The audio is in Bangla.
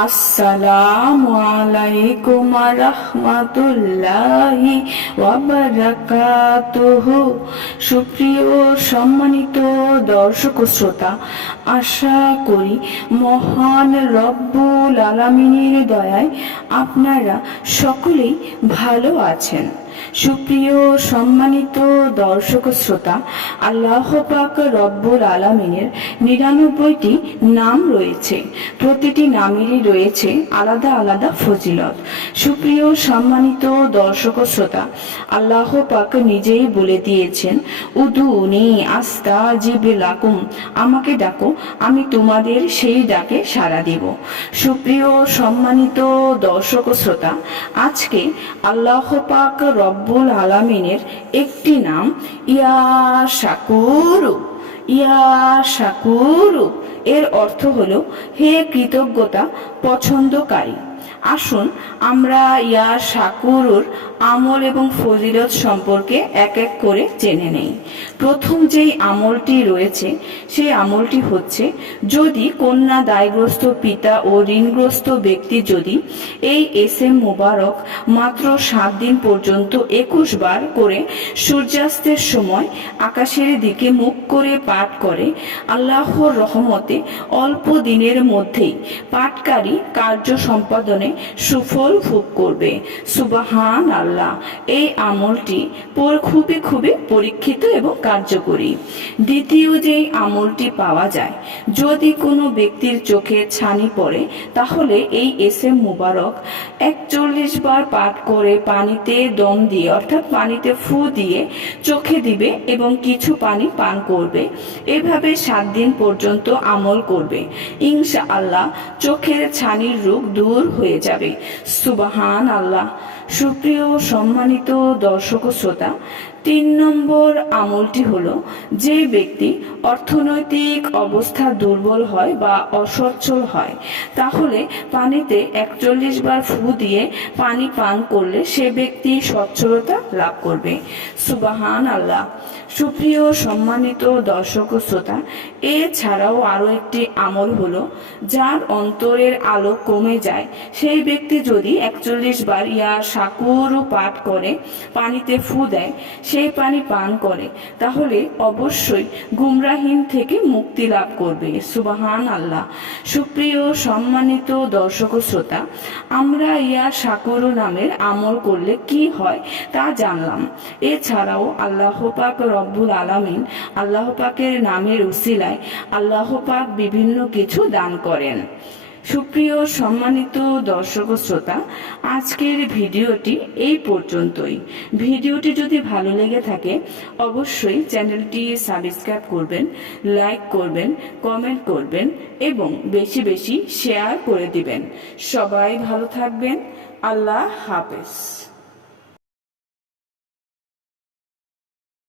আসসালামু আলাইকুম রাহমাতুল্লাহি ওয়া বারাকাতুহু। সুপ্রিয় সম্মানিত দর্শক ও শ্রোতা, আশা করি মহান রব্বুল আলামিনের দয়ায় আপনারা সকলেই ভালো আছেন। সুপ্রিয় সম্মানিত দর্শক শ্রোতা, আল্লাহ পাক রব্বুল আলামিনের 99টি নাম রয়েছে। প্রতিটি নামেরই রয়েছে আলাদা আলাদা ফজিলত। সুপ্রিয় সম্মানিত দর্শক শ্রোতা, আল্লাহ পাক নিজেই বলে দিয়েছেন, উদুনি আস্তাজিব লাকুম, আমাকে ডাকো, আমি তোমাদের সেই ডাকে সাড়া দিব। সুপ্রিয় সম্মানিত দর্শক শ্রোতা, আজকে আল্লাহ পাক রব্বুল আলামিনের একটি নাম ইয়া শাকুরু। ইয়া শাকুরু এর অর্থ হলো হে কৃতজ্ঞতা পছন্দকারী। আসুন আমরা ইয়া শাকুরুর আমল এবং ফজিলত সম্পর্কে এক এক করে জেনে নেই। প্রথম যেই আমলটি রয়েছে সেই আমলটি হচ্ছে, যদি কন্যা দায়গ্রস্ত পিতা ও ঋণগ্রস্ত ব্যক্তি যদি এই এসএম মোবারক মাত্র 7 দিন পর্যন্ত 21 বার করে সূর্যাস্তের সময় আকাশের দিকে মুখ করে পাঠ করে, আল্লাহর রহমতে অল্প দিনের মধ্যেই পাঠকারী কার্য সম্পাদনে সুফল ভোগ করবে। সুবহান আল্লাহ। এই আমলটি খুবই খুবই পরীক্ষিত এবং কার্যকরী। দ্বিতীয় যেই আমলটি পাওয়া যায়, যদি কোনো ব্যক্তির চোখে ছানি পড়ে, তাহলে এই এসএম মুবারক 41 বার পাঠ করে পানিতে দম দিয়ে অর্থাৎ পানিতে ফু দিয়ে চোখে দিবে এবং কিছু পানি পান করবে। এভাবে 7 দিন পর্যন্ত আমল করবে। ইনশাআল্লাহ চোখের ছানির রোগ দূর হয়ে যাবে। সুবহান আল্লাহ। সুপ্রিয় সম্মানিত দর্শক শ্রোতা, 3 নম্বর আমলটি হলো, যে ব্যক্তি অর্থনৈতিক অবস্থা দুর্বল হয় বা অসচ্ছল হয়, তাহলে পানিতে 41 বার ফু দিয়ে পানি পান করলে সে ব্যক্তি সচ্ছলতা লাভ করবে। সুবহান আল্লাহ। সুপ্রিয় সম্মানিত দর্শক শ্রোতা, এছাড়াও আরো একটি আমল হলো, যার অন্তরের আলো কমে যায়, সেই ব্যক্তি যদি 41 বার ইয়া শাকুরু পাঠ করে পানিতে ফু দেয়, সেই পানি পান করে, তাহলে অবশ্যই গুমরাহিন থেকে মুক্তি লাভ করবে। সুবহান আল্লাহ। সুপ্রিয় সম্মানিত দর্শক শ্রোতা, আমরা ইয়া শাকুরু নামের আমল করলে কি হয় তা জানলাম। এছাড়াও আল্লাহ পাক রব্বুল আলামিন, আল্লাহ পাকের নামের উসিলায় আল্লাহ পাক বিভিন্ন কিছু দান করেন। সুপ্রিয় সম্মানিত দর্শক শ্রোতা, আজকের ভিডিওটি এই পর্যন্তই। ভিডিওটি যদি ভালো লেগে থাকে অবশ্যই চ্যানেলটি সাবস্ক্রাইব করবেন, লাইক করবেন, কমেন্ট করবেন এবং বেশি বেশি শেয়ার করে দিবেন। সবাই ভালো থাকবেন। আল্লাহ হাফেজ।